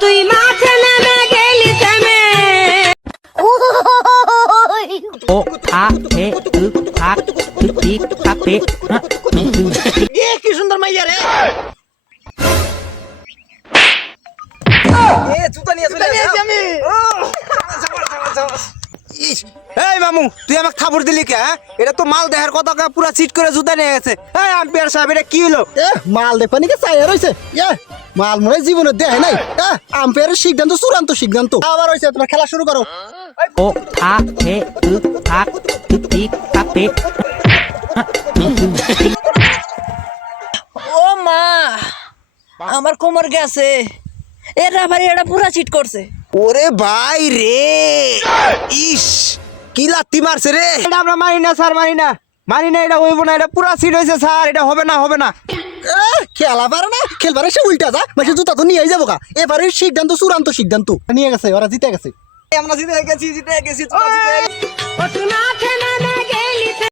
তুই মাঠে নেমে গেলি থেমে ও আ এ উ আক টিক টিক কাপে এ কি সুন্দর মাইয়া রে এ জুতা নিয়ে চলে আসি আমি ইস এই মামু তুই আমাকে খাবার দিলি কে হ্যাঁ? এটা তো মাল দেহার কথা পুরা চিট করে জুতা নিয়ে গেছে এই আম্পিয়ার সাহেব এটা কি হলো মাল দেখবানি কে চাই রইছে মাল মনে জীবনে দেয় নাই আম্পায়ারের সিদ্ধান্ত চূড়ান্ত সিদ্ধান্ত আবার হইছে তোমার খেলা শুরু করো ও আ এ উ আক টিক টিক কাপে ও মা আমার কোমর গেছে এরা ভাই এটা পুরা চিট করছে ওরে ভাই রে ইস কি লাত্তি মারছে রে এটা আমরা মানি না স্যার মানি না এটা হইব না এটা পুরা সিট হয়েছে স্যার এটা হবে না খেলা পারে না খেলবার এসে উল্টা যা মাসে জুতা তো নিয়ে যাবো গা এবারে সিদ্ধান্ত চূড়ান্ত সিদ্ধান্ত নিয়ে গেছে ওরা জিতে গেছে আমরা জিতে গেছি